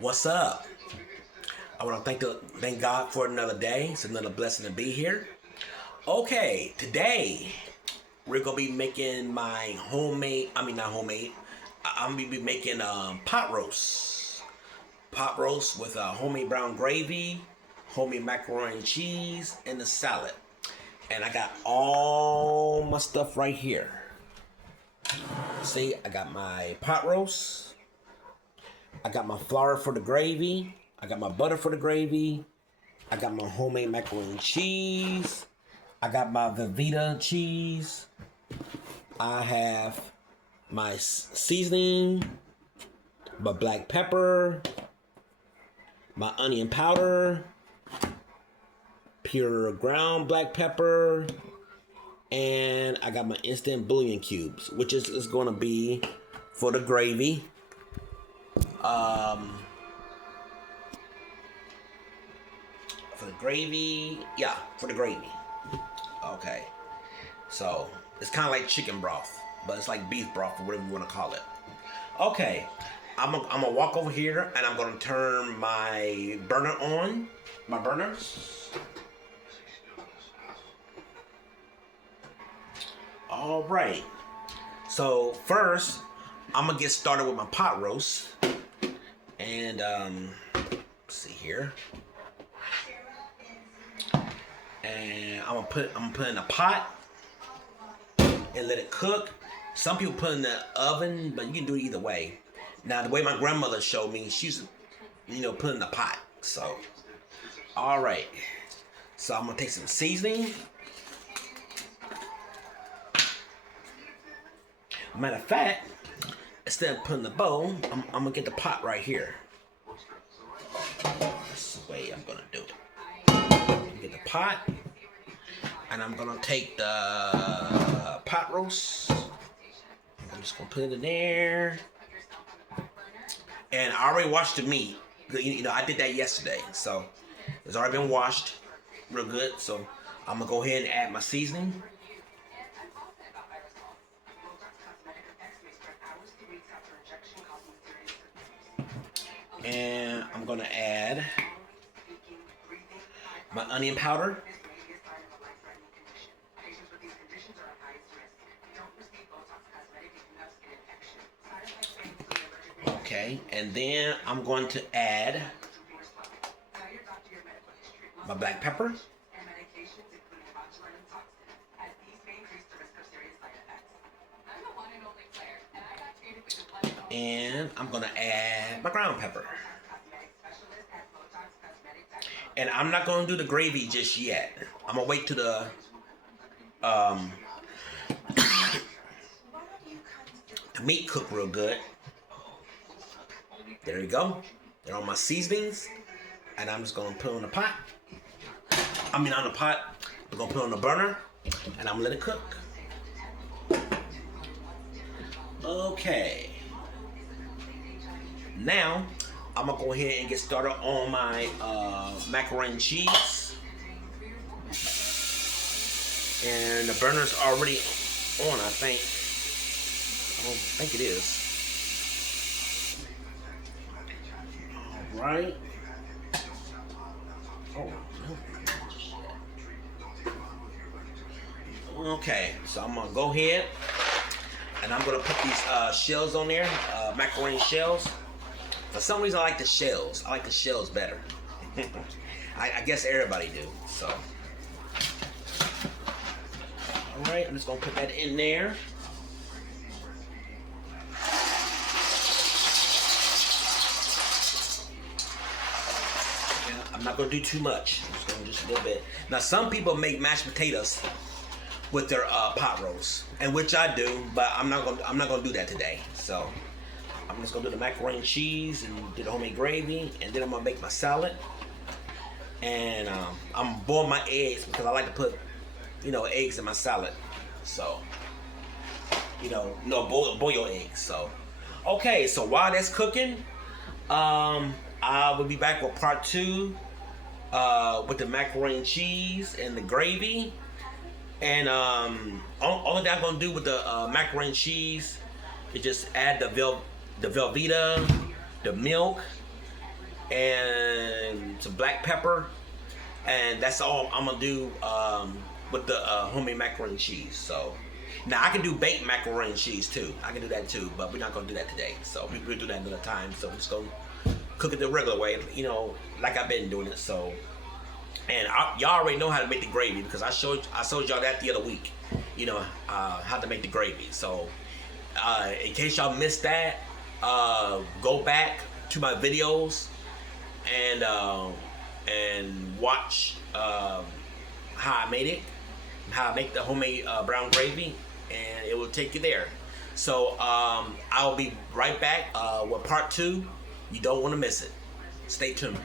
What's up? I want to thank God for another day. It's another blessing to be here. Okay, today we're gonna be making my homemade. I mean, not homemade. I'm gonna be making pot roast with homemade brown gravy, homemade macaroni and cheese, and the salad. And I got all my stuff right here. See, I got my pot roast. I got my flour for the gravy. I got my butter for the gravy. I got my homemade macaroni and cheese. I got my Velveeta cheese. I have my seasoning, my black pepper, my onion powder, pure ground black pepper, and I got my instant bouillon cubes, which is going to be for the gravy. For the gravy, yeah, for the gravy. Okay, so it's kind of like chicken broth, but it's like beef broth or whatever you want to call it. Okay, I'm gonna walk over here and I'm gonna turn my burner on. My burner. All right. So first, I'm gonna get started with my pot roast, and let's see here. And I'm gonna put in a pot and let it cook. Some people put in the oven, but you can do it either way. Now, the way my grandmother showed me, she's, put in the pot. So, all right. So I'm gonna take some seasoning. Matter of fact, instead of putting the bowl, I'm gonna get the pot right here. That's the way I'm gonna do it. Get the pot, and I'm gonna take the pot roast. I'm just gonna put it in there, and I already washed the meat. I did that yesterday, so it's already been washed real good. So I'm gonna go ahead and add my seasoning. And I'm gonna add my onion powder. Okay, and then I'm going to add my black pepper. And I'm gonna add my ground pepper. And I'm not gonna do the gravy just yet. I'm gonna wait till the meat cook real good. There you go. They're on my seasonings, and I'm just gonna put it on the pot. On the pot. I'm gonna put it on the burner, and I'm gonna let it cook. Okay. Now, I'm gonna go ahead and get started on my macaroni and cheese. And the burner's already on, I think. I don't think it is. Alright. Oh, no. Okay, so I'm gonna go ahead and I'm gonna put these shells on there, macaroni shells. For some reason, I like the shells. I like the shells better. I guess everybody do. So, all right, I'm just gonna put that in there. I'm not gonna do too much. I'm just gonna do a little bit. Now, some people make mashed potatoes with their pot roast, and which I do, but I'm not gonna do that today. So. I'm just gonna do the macaroni and cheese and do the homemade gravy, and then I'm gonna make my salad. And I'm boiling my eggs because I like to put, eggs in my salad. So, boil your eggs. So, okay. So while that's cooking, I will be back with part 2 with the macaroni and cheese and the gravy. And only thing I'm gonna do with the macaroni and cheese is just add the Velveeta, the milk, and some black pepper, and that's all I'm gonna do with the homemade macaroni and cheese. So now I can do baked macaroni and cheese too. I can do that too, but we're not gonna do that today. So we'll do that another time. So we're just gonna cook it the regular way, like I've been doing it. So, and y'all already know how to make the gravy because I showed y'all that the other week. How to make the gravy. So, in case y'all missed that, go back to my videos and watch how I made it, how I make the homemade brown gravy, and it will take you there. So I'll be right back with part 2. You don't want to miss it. Stay tuned.